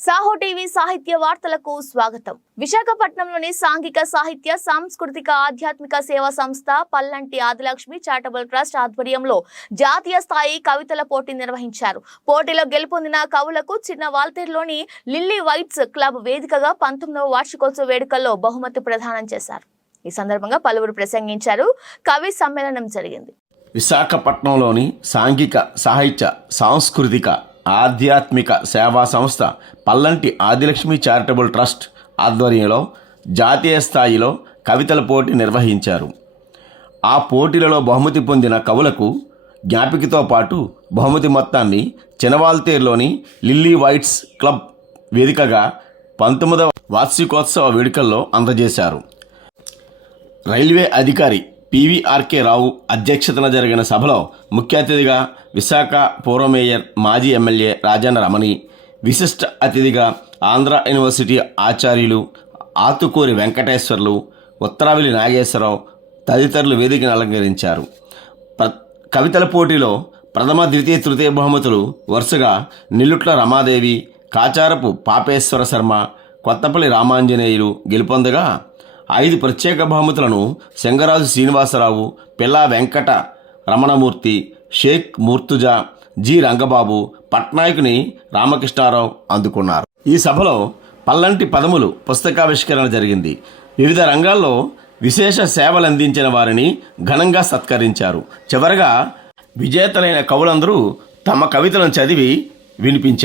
Saaho TV సాహిత్య వార్తలకు స్వాగతం. విశాఖపట్నంలోని సాంఘిక సాహిత్య సాంస్కృతిక ఆధ్యాత్మిక సేవా సంస్థ పల్లంటి ఆదిలక్ష్మి చారిటబుల్ ట్రస్ట్ ఆధ్వర్యంలో జాతీయ స్థాయి కవితల పోటీ నిర్వహించారు. పోటీలో గెలుపొందిన కవులకు చిన్న వాల్తేరులోని లిల్లీ వైట్స్ క్లబ్ వేదికగా 19వ వార్షికోత్సవ వేడుకల్లో బహుమతి ప్రదానం చేశారు. ఈ సందర్భంగా పలువురు ప్రసంగించారు. కవి సమ్మేళనం జరిగింది. విశాఖపట్నంలోని సాంఘిక సాహిత్య సాంస్కృతిక ఆధ్యాత్మిక సేవా సంస్థ పల్లంటి ఆదిలక్ష్మి చారిటబుల్ ట్రస్ట్ ఆధ్వర్యంలో జాతీయ స్థాయిలో కవితల పోటీ నిర్వహించారు. ఆ పోటీలలో బహుమతి పొందిన కవులకు జ్ఞాపికతో పాటు బహుమతి మొత్తాన్ని చినవాల్తేరులోని లిల్లీ వైట్స్ క్లబ్ వేదికగా 19వ వార్షికోత్సవ వేడుకల్లో అందజేశారు. రైల్వే అధికారి పివిఆర్కే రావు అధ్యక్షతన జరిగిన సభలో ముఖ్య అతిథిగా విశాఖ పూర్వ మేయర్ మాజీ ఎమ్మెల్యే రాజన్న రమణి, విశిష్ట అతిథిగా ఆంధ్ర యూనివర్సిటీ ఆచార్యులు ఆతుకూరి వెంకటేశ్వర్లు, ఉత్తరావిలి నాగేశ్వరరావు తదితరులు వేదికను అలంకరించారు. కవితల పోటీలో ప్రథమ, ద్వితీయ, తృతీయ బహుమతులు వరుసగా నిల్లుట్ల రమాదేవి, కాచారపు పాపేశ్వర శర్మ, కొత్తపల్లి రామాంజనేయులు గెలుపొందగా 5 ప్రత్యేక బహుమతులను సింగరాజు శ్రీనివాసరావు, పిల్లా వెంకట రమణమూర్తి, షేక్ మూర్తుజా, జి రంగబాబు, పట్నాయకుని రామకృష్ణారావు అందుకున్నారు. ఈ సభలో పల్లంటి పదములు పుస్తకావిష్కరణ జరిగింది. వివిధ రంగాల్లో విశేష సేవలందించిన వారిని ఘనంగా సత్కరించారు. చివరగా విజేతలైన కవులందరూ తమ కవితలను చదివి వినిపించారు.